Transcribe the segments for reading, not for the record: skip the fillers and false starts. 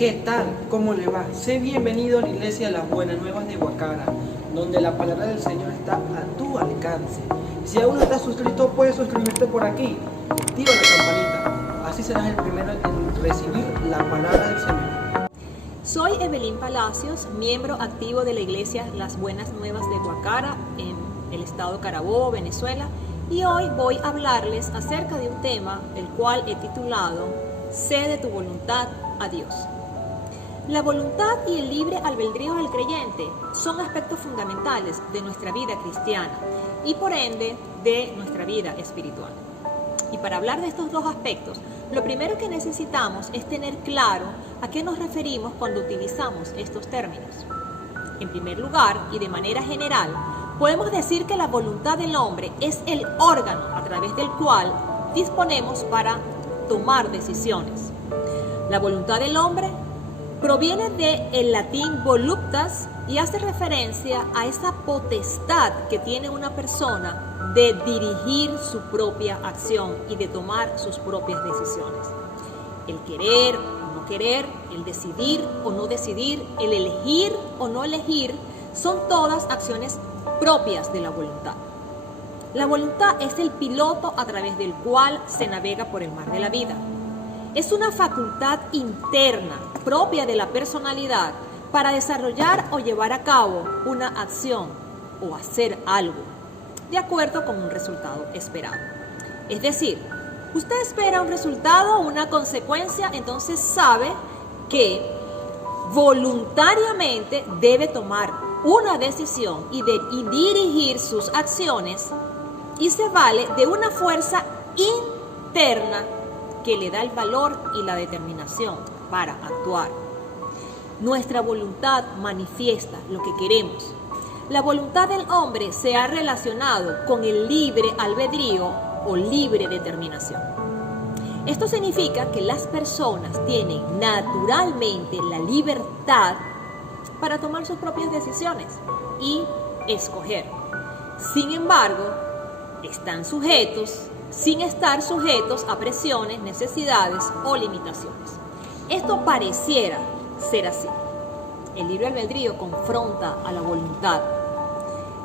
¿Qué tal? ¿Cómo le va? Sé bienvenido a la iglesia Las Buenas Nuevas de Guacara, donde la palabra del Señor está a tu alcance. Si aún no estás suscrito, puedes suscribirte por aquí. Activa la campanita, así serás el primero en recibir la palabra del Señor. Soy Evelyn Palacios, miembro activo de la iglesia Las Buenas Nuevas de Guacara en el estado Carabobo, Venezuela, y hoy voy a hablarles acerca de un tema el cual he titulado Cede tu voluntad a Dios. La voluntad y el libre albedrío del creyente son aspectos fundamentales de nuestra vida cristiana y por ende de nuestra vida espiritual. Y para hablar de estos dos aspectos, lo primero que necesitamos es tener claro a qué nos referimos cuando utilizamos estos términos. En primer lugar, y de manera general, podemos decir que la voluntad del hombre es el órgano a través del cual disponemos para tomar decisiones. La voluntad del hombre proviene del latín voluptas y hace referencia a esa potestad que tiene una persona de dirigir su propia acción y de tomar sus propias decisiones. El querer o no querer, el decidir o no decidir, el elegir o no elegir, son todas acciones propias de la voluntad. La voluntad es el piloto a través del cual se navega por el mar de la vida. Es una facultad interna propia de la personalidad para desarrollar o llevar a cabo una acción o hacer algo de acuerdo con un resultado esperado. Es decir, usted espera un resultado o una consecuencia, entonces sabe que voluntariamente debe tomar una decisión y dirigir sus acciones y se vale de una fuerza interna que le da el valor y la determinación para actuar. Nuestra voluntad manifiesta lo que queremos. La voluntad del hombre se ha relacionado con el libre albedrío o libre determinación. Esto significa que las personas tienen naturalmente la libertad para tomar sus propias decisiones y escoger. Sin embargo, están sin estar sujetos a presiones, necesidades o limitaciones. Esto pareciera ser así. El libre albedrío confronta a la voluntad,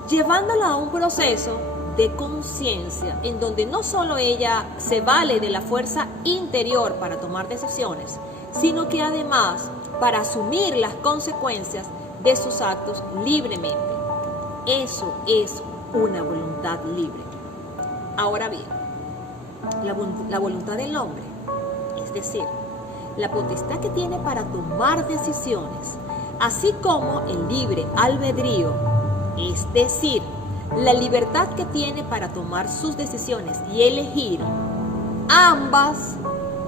llevándola a un proceso de conciencia en donde no solo ella se vale de la fuerza interior para tomar decisiones, sino que además para asumir las consecuencias de sus actos libremente. Eso es una voluntad libre. Ahora bien, la voluntad del hombre, es decir, la potestad que tiene para tomar decisiones, así como el libre albedrío, es decir, la libertad que tiene para tomar sus decisiones y elegir, ambas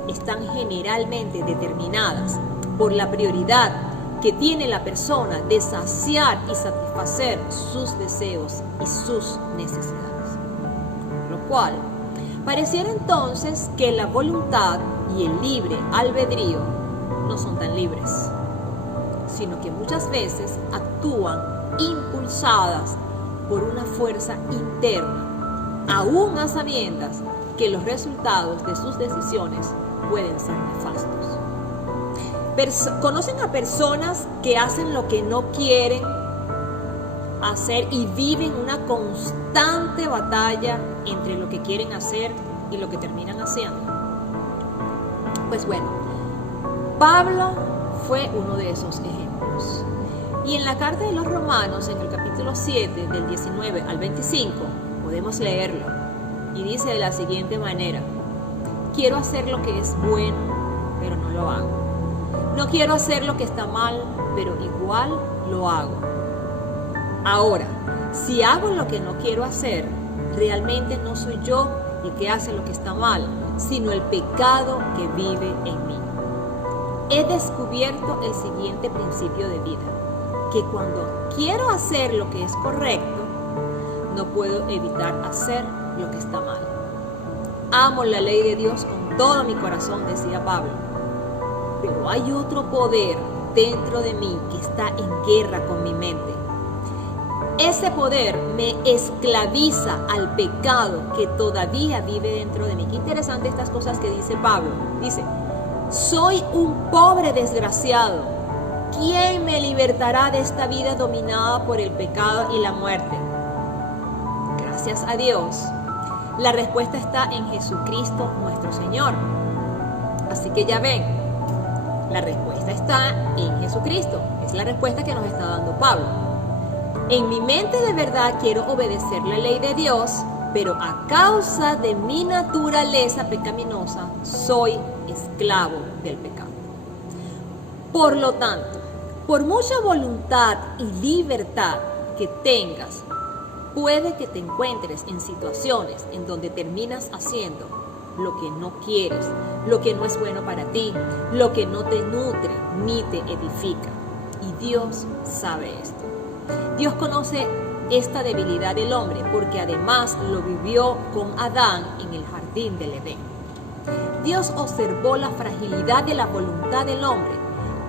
están generalmente determinadas por la prioridad que tiene la persona de saciar y satisfacer sus deseos y sus necesidades. Lo cual pareciera entonces que la voluntad y el libre albedrío no son tan libres, sino que muchas veces actúan impulsadas por una fuerza interna, aún a sabiendas que los resultados de sus decisiones pueden ser nefastos. ¿Conocen a personas que hacen lo que no quieren hacer y viven una constante batalla entre lo que quieren hacer y lo que terminan haciendo? Pues bueno, Pablo fue uno de esos ejemplos. Y en la carta de los Romanos, en el capítulo 7, del 19 al 25, podemos leerlo. Y dice de la siguiente manera: quiero hacer lo que es bueno, pero no lo hago. No quiero hacer lo que está mal, pero igual lo hago. Ahora, si hago lo que no quiero hacer, realmente no soy yo el que hace lo que está mal, sino el pecado que vive en mí. He descubierto el siguiente principio de vida, que cuando quiero hacer lo que es correcto, no puedo evitar hacer lo que está mal. Amo la ley de Dios con todo mi corazón, decía Pablo, pero hay otro poder dentro de mí que está en guerra con mi mente. Ese poder me esclaviza al pecado que todavía vive dentro de mí. Qué interesante estas cosas que dice Pablo. Dice, soy un pobre desgraciado. ¿Quién me libertará de esta vida dominada por el pecado y la muerte? Gracias a Dios, la respuesta está en Jesucristo nuestro Señor. Así que ya ven, la respuesta está en Jesucristo. Es la respuesta que nos está dando Pablo. En mi mente de verdad quiero obedecer la ley de Dios, pero a causa de mi naturaleza pecaminosa soy esclavo del pecado. Por lo tanto, por mucha voluntad y libertad que tengas, puede que te encuentres en situaciones en donde terminas haciendo lo que no quieres, lo que no es bueno para ti, lo que no te nutre ni te edifica. Y Dios sabe esto. Dios conoce esta debilidad del hombre porque además lo vivió con Adán en el jardín del Edén. Dios observó la fragilidad de la voluntad del hombre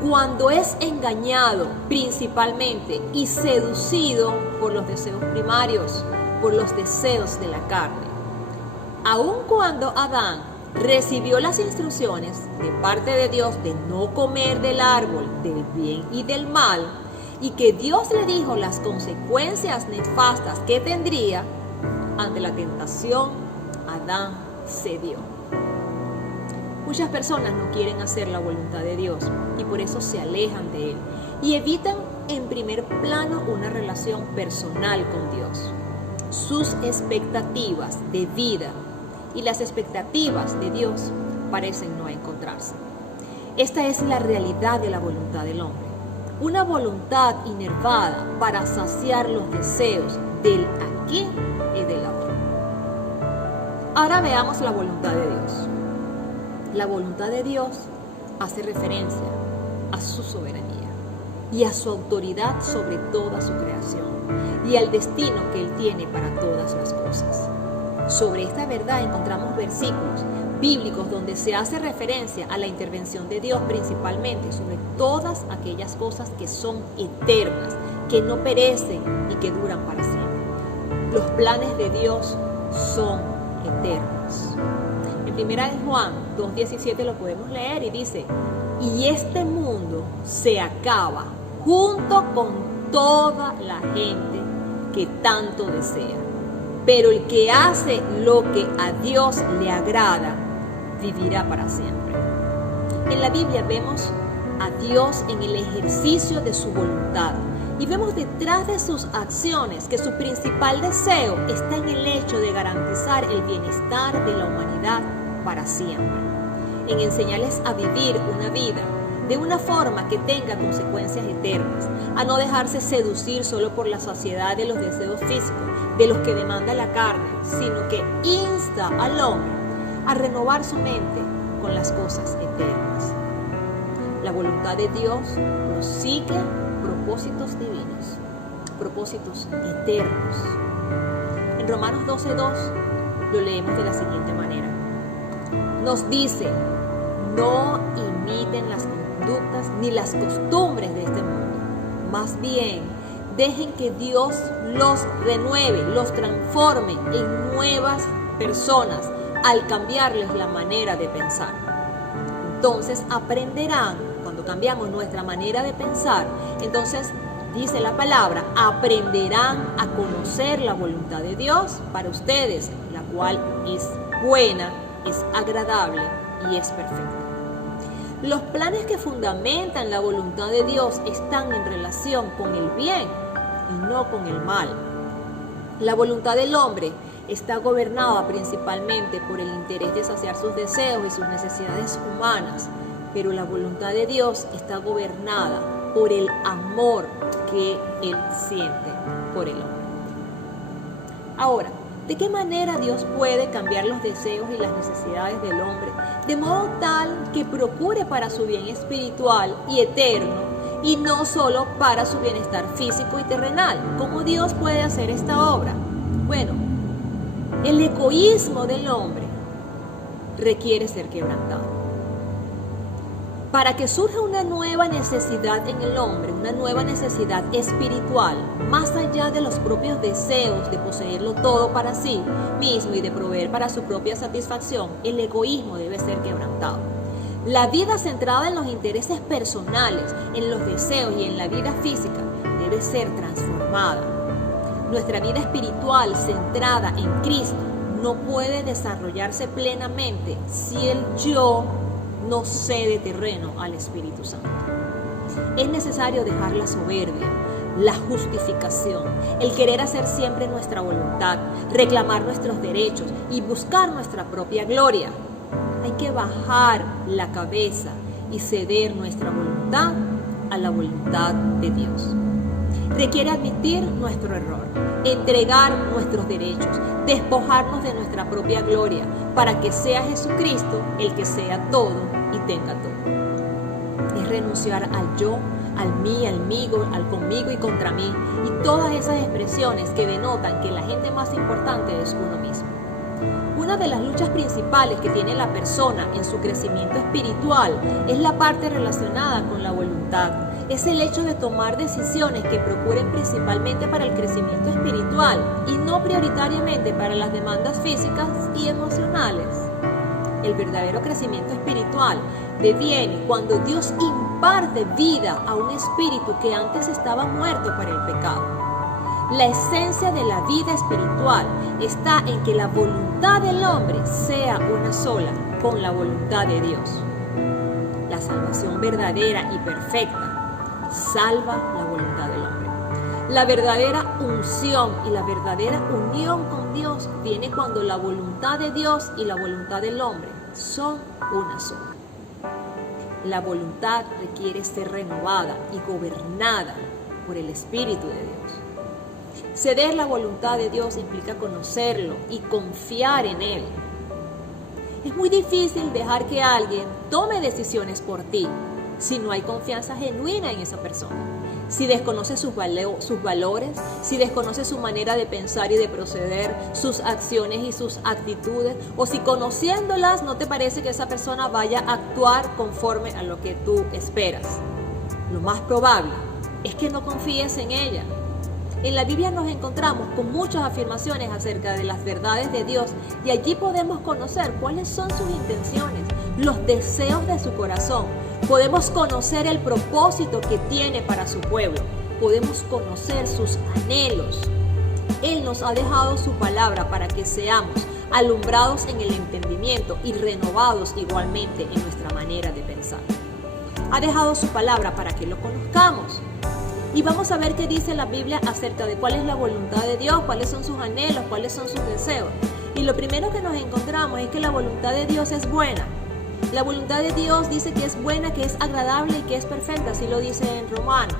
cuando es engañado principalmente y seducido por los deseos primarios, por los deseos de la carne. Aun cuando Adán recibió las instrucciones de parte de Dios de no comer del árbol del bien y del mal, y que Dios le dijo las consecuencias nefastas que tendría, ante la tentación, Adán cedió. Muchas personas no quieren hacer la voluntad de Dios y por eso se alejan de Él y evitan en primer plano una relación personal con Dios. Sus expectativas de vida y las expectativas de Dios parecen no encontrarse. Esta es la realidad de la voluntad del hombre. Una voluntad inervada para saciar los deseos del aquí y del ahora. Ahora veamos la voluntad de Dios. La voluntad de Dios hace referencia a su soberanía y a su autoridad sobre toda su creación y al destino que Él tiene para todas las cosas. Sobre esta verdad encontramos versículos bíblicos donde se hace referencia a la intervención de Dios principalmente sobre todas aquellas cosas que son eternas, que no perecen y que duran para siempre. Los planes de Dios son eternos. En 1 Juan 2:17 lo podemos leer y dice: y este mundo se acaba junto con toda la gente que tanto desea. Pero el que hace lo que a Dios le agrada, vivirá para siempre. En la Biblia vemos a Dios en el ejercicio de su voluntad y vemos detrás de sus acciones que su principal deseo está en el hecho de garantizar el bienestar de la humanidad para siempre, en enseñarles a vivir una vida de una forma que tenga consecuencias eternas, a no dejarse seducir solo por la saciedad de los deseos físicos, de los que demanda la carne, sino que insta al hombre a renovar su mente con las cosas eternas. La voluntad de Dios prosigue propósitos divinos, propósitos eternos. En Romanos 12:2 lo leemos de la siguiente manera. Nos dice: no imiten las conductas ni las costumbres de este mundo. Más bien, dejen que Dios los renueve, los transforme en nuevas personas al cambiarles la manera de pensar. Entonces aprenderán, cuando cambiamos nuestra manera de pensar, entonces dice la palabra, aprenderán a conocer la voluntad de Dios para ustedes, la cual es buena, es agradable y es perfecta. Los planes que fundamentan la voluntad de Dios están en relación con el bien y no con el mal. La voluntad del hombre está gobernada principalmente por el interés de saciar sus deseos y sus necesidades humanas, pero la voluntad de Dios está gobernada por el amor que Él siente por el hombre. Ahora, ¿de qué manera Dios puede cambiar los deseos y las necesidades del hombre de modo tal que procure para su bien espiritual y eterno y no solo para su bienestar físico y terrenal? ¿Cómo Dios puede hacer esta obra? Bueno, el egoísmo del hombre requiere ser quebrantado. Para que surja una nueva necesidad en el hombre, una nueva necesidad espiritual, más allá de los propios deseos de poseerlo todo para sí mismo y de proveer para su propia satisfacción, el egoísmo debe ser quebrantado. La vida centrada en los intereses personales, en los deseos y en la vida física debe ser transformada. Nuestra vida espiritual centrada en Cristo no puede desarrollarse plenamente si el yo no cede terreno al Espíritu Santo. Es necesario dejar la soberbia, la justificación, el querer hacer siempre nuestra voluntad, reclamar nuestros derechos y buscar nuestra propia gloria. Hay que bajar la cabeza y ceder nuestra voluntad a la voluntad de Dios. Requiere admitir nuestro error, entregar nuestros derechos, despojarnos de nuestra propia gloria para que sea Jesucristo el que sea todo y tenga todo. Es renunciar al yo, al mí, al mío, al conmigo y contra mí y todas esas expresiones que denotan que la gente más importante es uno mismo. Una de las luchas principales que tiene la persona en su crecimiento espiritual es la parte relacionada con la voluntad. Es el hecho de tomar decisiones que procuren principalmente para el crecimiento espiritual y no prioritariamente para las demandas físicas y emocionales. El verdadero crecimiento espiritual deviene cuando Dios imparte vida a un espíritu que antes estaba muerto para el pecado. La esencia de la vida espiritual está en que la voluntad del hombre sea una sola con la voluntad de Dios. La salvación verdadera y perfecta salva la voluntad del hombre. La verdadera unción y la verdadera unión con Dios viene cuando la voluntad de Dios y la voluntad del hombre son una sola. La voluntad requiere ser renovada y gobernada por el Espíritu de Dios. Ceder la voluntad de Dios implica conocerlo y confiar en Él. Es muy difícil dejar que alguien tome decisiones por ti si no hay confianza genuina en esa persona. Si desconoces sus valores, si desconoces su manera de pensar y de proceder, sus acciones y sus actitudes, o si conociéndolas no te parece que esa persona vaya a actuar conforme a lo que tú esperas. Lo más probable es que no confíes en ella. En la Biblia nos encontramos con muchas afirmaciones acerca de las verdades de Dios y allí podemos conocer cuáles son sus intenciones, los deseos de su corazón. Podemos conocer el propósito que tiene para su pueblo. Podemos conocer sus anhelos. Él nos ha dejado su palabra para que seamos alumbrados en el entendimiento y renovados igualmente en nuestra manera de pensar. Ha dejado su palabra para que lo conozcamos. Y vamos a ver qué dice la Biblia acerca de cuál es la voluntad de Dios, cuáles son sus anhelos, cuáles son sus deseos. Y lo primero que nos encontramos es que la voluntad de Dios es buena. La voluntad de Dios dice que es buena, que es agradable y que es perfecta, así lo dice en Romanos.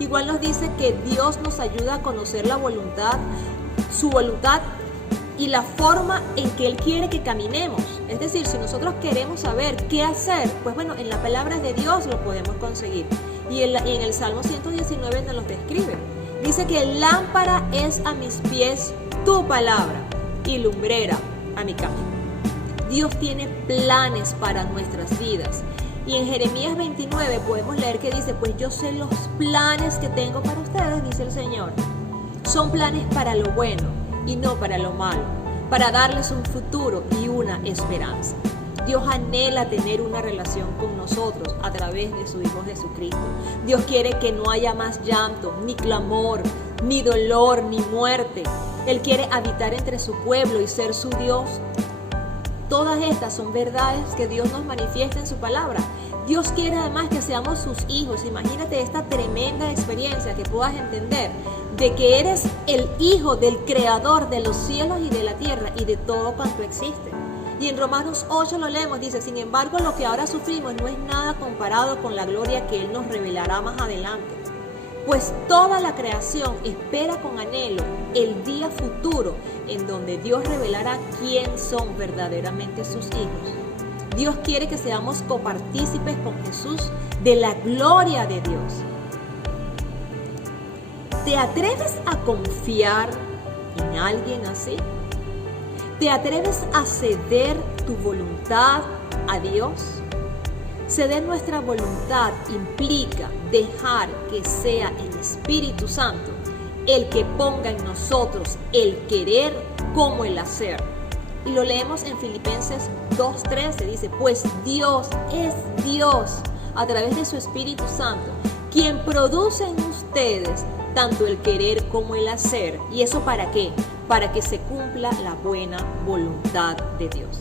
Igual nos dice que Dios nos ayuda a conocer la voluntad, su voluntad y la forma en que Él quiere que caminemos. Es decir, si nosotros queremos saber qué hacer, pues bueno, en la palabra de Dios lo podemos conseguir. Y en el Salmo 119 nos lo describe. Dice que lámpara es a mis pies tu palabra y lumbrera a mi camino. Dios tiene planes para nuestras vidas. Y en Jeremías 29 podemos leer que dice, pues yo sé los planes que tengo para ustedes, dice el Señor. Son planes para lo bueno y no para lo malo, para darles un futuro y una esperanza. Dios anhela tener una relación con nosotros a través de su Hijo Jesucristo. Dios quiere que no haya más llanto, ni clamor, ni dolor, ni muerte. Él quiere habitar entre su pueblo y ser su Dios. Todas estas son verdades que Dios nos manifiesta en su palabra. Dios quiere además que seamos sus hijos. Imagínate esta tremenda experiencia que puedas entender de que eres el hijo del Creador de los cielos y de la tierra y de todo cuanto existe. Y en Romanos 8 lo leemos, dice, sin embargo, lo que ahora sufrimos no es nada comparado con la gloria que Él nos revelará más adelante. Pues toda la creación espera con anhelo el día futuro en donde Dios revelará quién son verdaderamente sus hijos. Dios quiere que seamos copartícipes con Jesús de la gloria de Dios. ¿Te atreves a confiar en alguien así? ¿Te atreves a ceder tu voluntad a Dios? Ceder nuestra voluntad implica dejar que sea el Espíritu Santo el que ponga en nosotros el querer como el hacer. Y lo leemos en Filipenses 2:13, dice, pues Dios es Dios a través de su Espíritu Santo, quien produce en ustedes tanto el querer como el hacer. ¿Y eso para qué? Para que se cumpla la buena voluntad de Dios.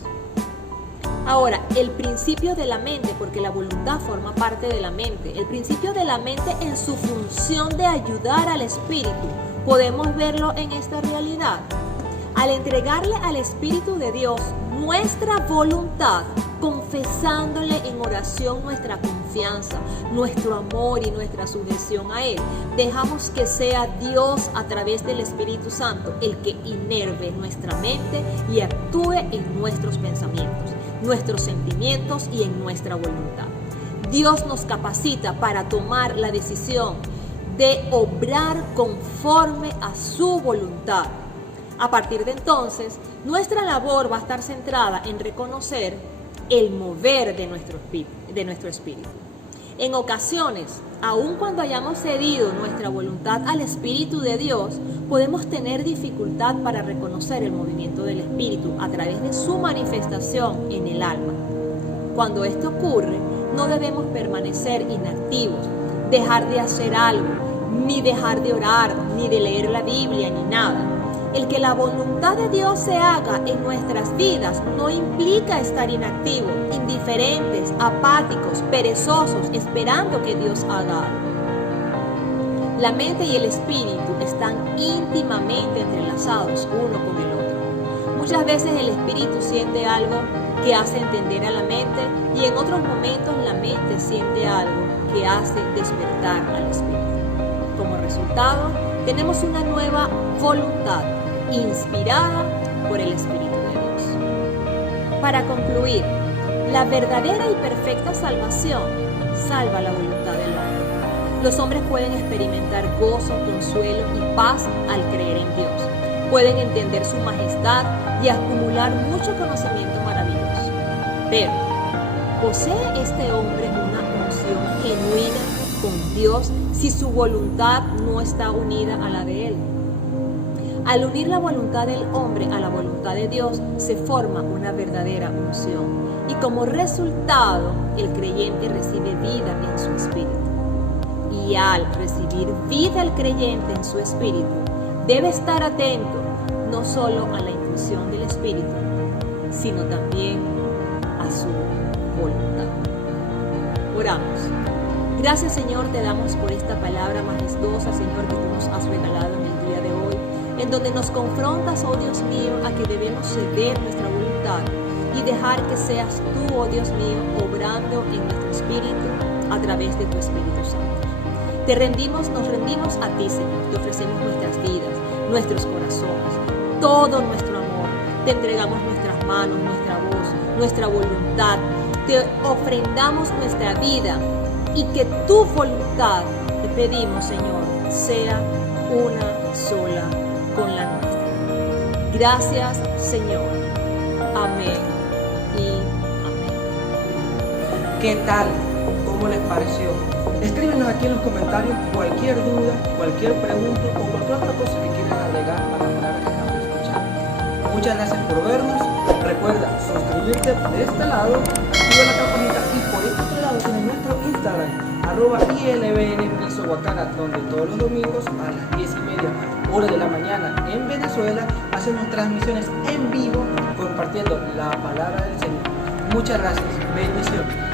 Ahora, el principio de la mente, porque la voluntad forma parte de la mente, el principio de la mente en su función de ayudar al espíritu, ¿podemos verlo en esta realidad? Al entregarle al Espíritu de Dios nuestra voluntad, confesándole en oración nuestra confianza, nuestro amor y nuestra sujeción a Él, dejamos que sea Dios a través del Espíritu Santo el que inerve nuestra mente y actúe en nuestros pensamientos, nuestros sentimientos y en nuestra voluntad. Dios nos capacita para tomar la decisión de obrar conforme a su voluntad. A partir de entonces, nuestra labor va a estar centrada en reconocer el mover de nuestro espíritu. En ocasiones, aun cuando hayamos cedido nuestra voluntad al Espíritu de Dios, podemos tener dificultad para reconocer el movimiento del Espíritu a través de su manifestación en el alma. Cuando esto ocurre, no debemos permanecer inactivos, dejar de hacer algo, ni dejar de orar, ni de leer la Biblia, ni nada. El que la voluntad de Dios se haga en nuestras vidas no implica estar inactivos, indiferentes, apáticos, perezosos, esperando que Dios haga algo. La mente y el espíritu están íntimamente entrelazados uno con el otro. Muchas veces el espíritu siente algo que hace entender a la mente y en otros momentos la mente siente algo que hace despertar al espíritu. Como resultado, tenemos una nueva voluntad inspirada por el Espíritu de Dios. Para concluir, la verdadera y perfecta salvación salva la voluntad del hombre. Los hombres pueden experimentar gozo, consuelo y paz al creer en Dios. Pueden entender su majestad y acumular mucho conocimiento maravilloso. Pero, ¿posee este hombre una unión genuina con Dios si su voluntad no está unida a la de Él? Al unir la voluntad del hombre a la voluntad de Dios, se forma una verdadera unción. Y como resultado, el creyente recibe vida en su espíritu. Y al recibir vida el creyente en su espíritu, debe estar atento no solo a la infusión del espíritu, sino también a su voluntad. Oramos. Gracias, Señor, te damos por esta palabra majestuosa, Señor, que tú nos has regalado en el día de hoy, en donde nos confrontas, oh Dios mío, a que debemos ceder nuestra voluntad y dejar que seas tú, oh Dios mío, obrando en nuestro espíritu a través de tu Espíritu Santo. Nos rendimos a ti, Señor, te ofrecemos nuestras vidas, nuestros corazones, todo nuestro amor, te entregamos nuestras manos, nuestra voz, nuestra voluntad, te ofrendamos nuestra vida y que tu voluntad, te pedimos, Señor, sea una sola con la nuestra. Gracias, Señor. Amén y amén. ¿Qué tal? ¿Cómo les pareció? Escríbenos aquí en los comentarios cualquier duda, cualquier pregunta o cualquier otra cosa que quieran agregar a la palabra que acabamos de escuchar. Muchas gracias por vernos. Recuerda suscribirte de este lado, activa la campanita y por este otro lado tienes nuestro Instagram, @ILBN_Guacara, donde todos los domingos a las 10:30 hora de la mañana en Venezuela hacemos transmisiones en vivo compartiendo la palabra del Señor. Muchas gracias. Bendiciones.